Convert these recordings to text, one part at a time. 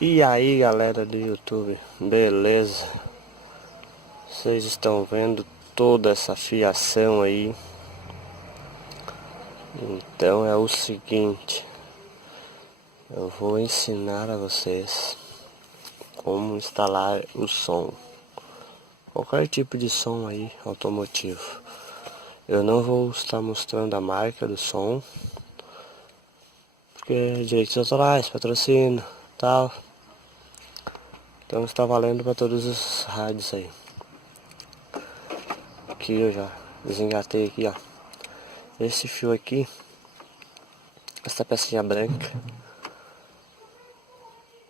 E aí galera do YouTube, beleza? Vocês estão vendo toda essa fiação aí? Então é o seguinte, eu vou ensinar a vocês como instalar o som, qualquer tipo de som aí automotivo. Eu não vou estar mostrando a marca do som, porque direitos autorais, patrocínio, tal. Então está valendo para todos os rádios aí. Aqui eu já desengatei aqui, ó. Esse fio aqui, essa pecinha branca,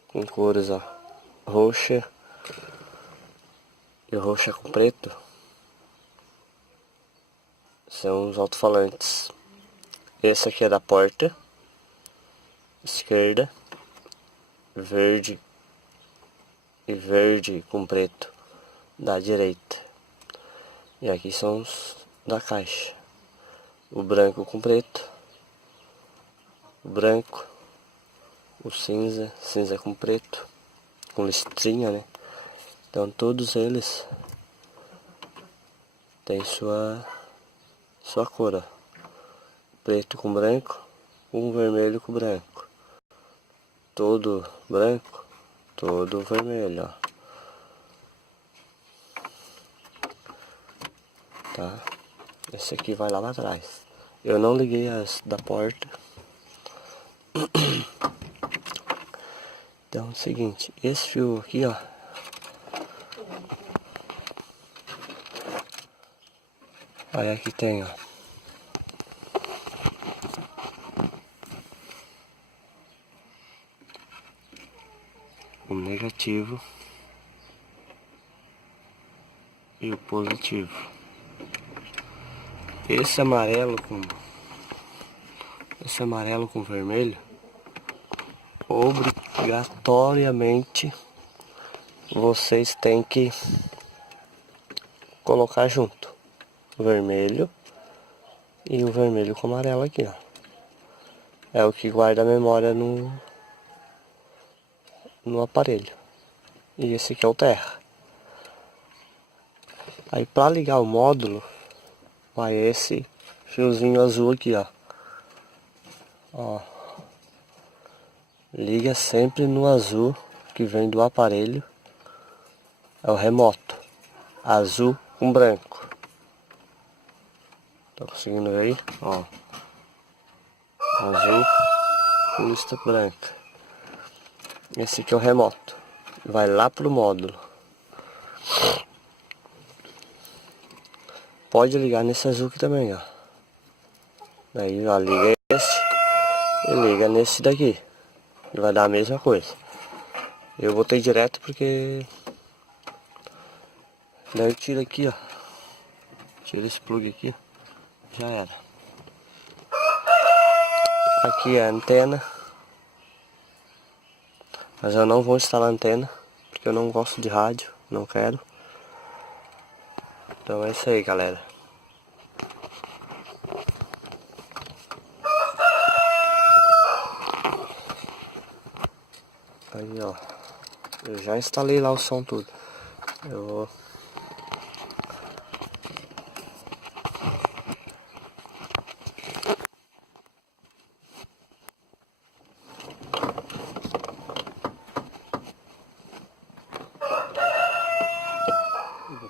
com cores, ó, roxa e roxa com preto, são os alto-falantes. Esse aqui é da porta esquerda, verde e verde com preto da direita. E aqui são os da caixa, o branco com preto, o branco, o cinza, cinza com preto, com listrinha, né? Então todos eles têm sua cor, ó. Preto com branco, um vermelho com branco, todo branco, todo vermelho, ó. Tá? Esse aqui vai lá atrás. Eu não liguei as da porta. Então é o seguinte, esse fio aqui, ó, aí aqui tem, ó, o negativo e o positivo. Esse amarelo com vermelho, obrigatoriamente vocês têm que colocar junto o vermelho e o vermelho com amarelo aqui, ó. É o que guarda a memória no aparelho. E esse aqui é o terra. Aí para ligar o módulo, vai esse fiozinho azul aqui, ó. Ó. Liga sempre no azul que vem do aparelho. É o remoto. Azul com branco. Tá conseguindo ver aí? Ó. Azul com lista branca. Esse aqui é o remoto. Vai lá pro módulo. Pode ligar nesse azul aqui também, ó. Aí, ó, liga esse e liga nesse daqui. E vai dar a mesma coisa. Eu botei direto porque... Daí eu tiro aqui, ó. Tiro esse plug aqui, ó. Já era. Aqui é a antena. Mas eu não vou instalar antena, porque eu não gosto de rádio, não quero. Então é isso aí, galera. Aí, ó. Eu já instalei lá o som tudo. Eu vou...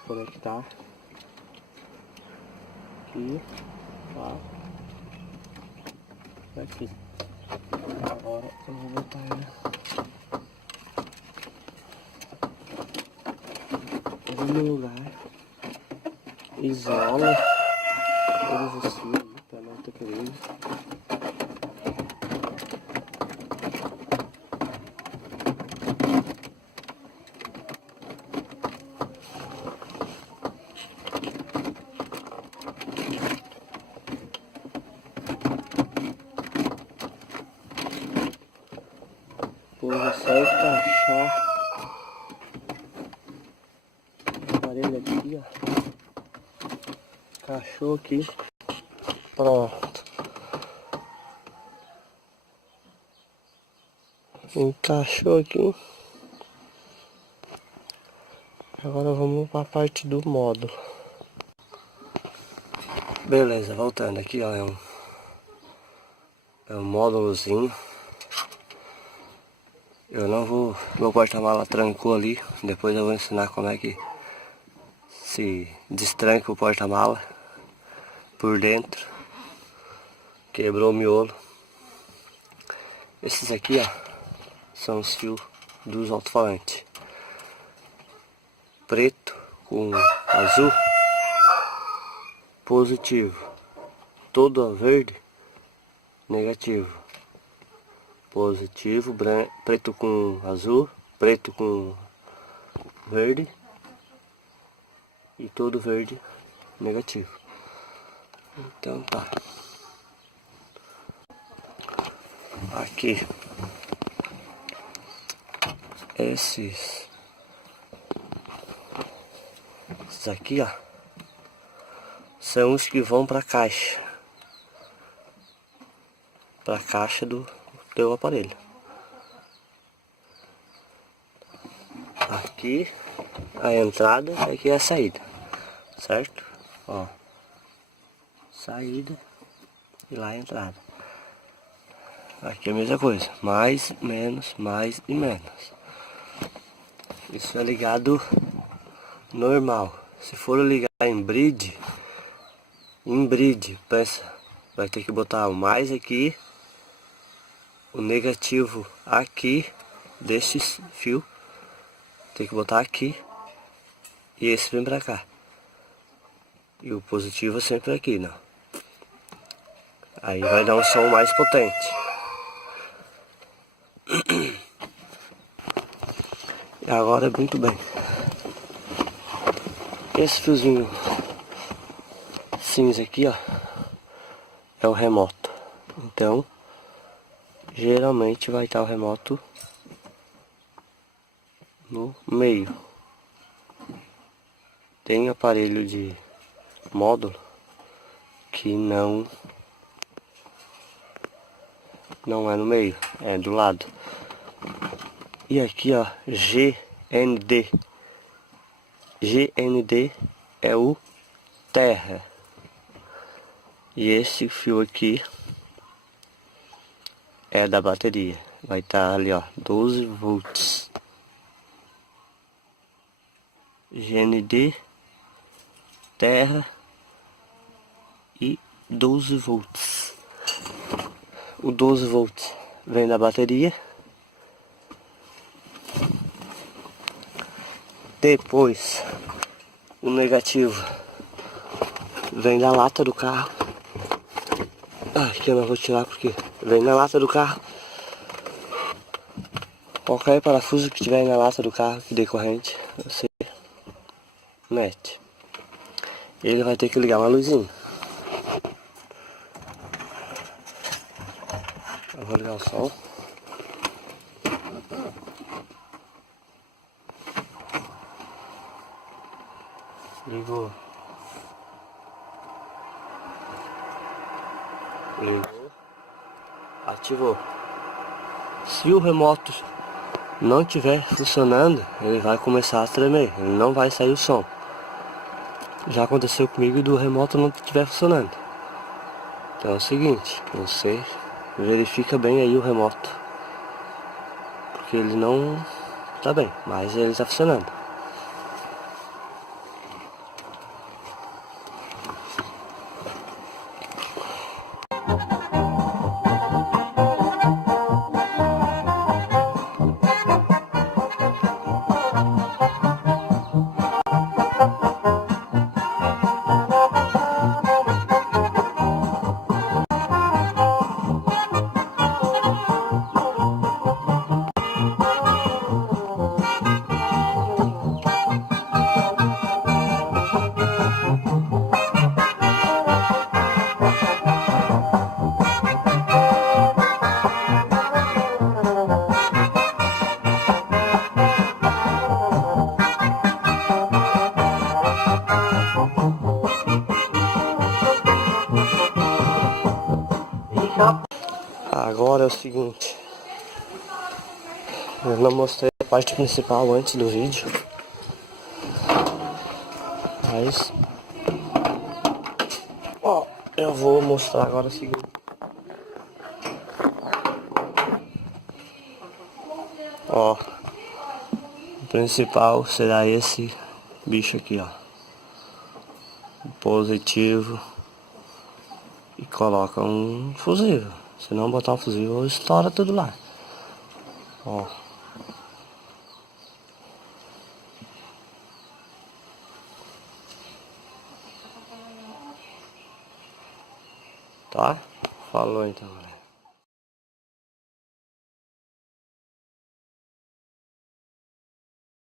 conectar aqui, tá? Aqui. Agora eu vou botar ele no lugar. Isola todos os fios para não ter perigo. Depois é só encaixar Encaixou aqui. Pronto. Encaixou aqui. Agora vamos para a parte do módulo. Beleza, voltando aqui, ó, é um módulozinho. Eu não vou, meu porta-mala trancou ali, depois eu vou ensinar como é que se destranca o porta-mala por dentro. Quebrou o miolo. Esses aqui, ó, são os fios dos alto-falantes. Preto com azul, positivo. Todo verde, negativo. Positivo, branco, preto com azul, preto com verde e todo verde negativo. Então tá. Aqui esses aqui, ó, são os que vão para a caixa. Para a caixa do teu aparelho. Aqui a entrada, aqui é a saída, certo? Ó, saída e lá a entrada. Aqui é a mesma coisa, mais, menos, mais e menos. Isso é ligado normal. Se for ligar em bridge, pensa, vai ter que botar o mais aqui, o negativo aqui deste fio, tem que botar aqui e esse vem pra cá. E o positivo é sempre aqui, não? Aí vai dar um som mais potente. E agora muito bem. Esse fiozinho cinza aqui, ó, é o remoto. Então, geralmente vai estar o remoto no meio. Tem aparelho de módulo que não é no meio, é do lado. E aqui, ó, GND. GND é o terra. E esse fio aqui é da bateria. Vai estar ali, ó, 12 volts. GND, terra e 12 volts. O 12 volts vem da bateria. Depois o negativo vem da lata do carro. Aqui eu não vou tirar porque vem na lata do carro. Qualquer parafuso que tiver na lata do carro que dê corrente, você mete. Ele vai ter que ligar uma luzinha. Eu vou ligar o som. Ligou. Ligou. Ativou. Se o remoto não estiver funcionando, ele vai começar a tremer. Ele não vai sair o som. Já aconteceu comigo do remoto não estiver funcionando. Então é o seguinte, você verifica bem aí o remoto. Porque ele não tá bem, mas ele está funcionando. seguinte, eu não mostrei a parte principal antes do vídeo, mas ó, eu vou mostrar agora o seguinte. Ó, o principal será esse bicho aqui, ó, o positivo, e coloca um fusível. Se não botar um fusível, estoura tudo lá. Ó. Tá? Falou então, galera.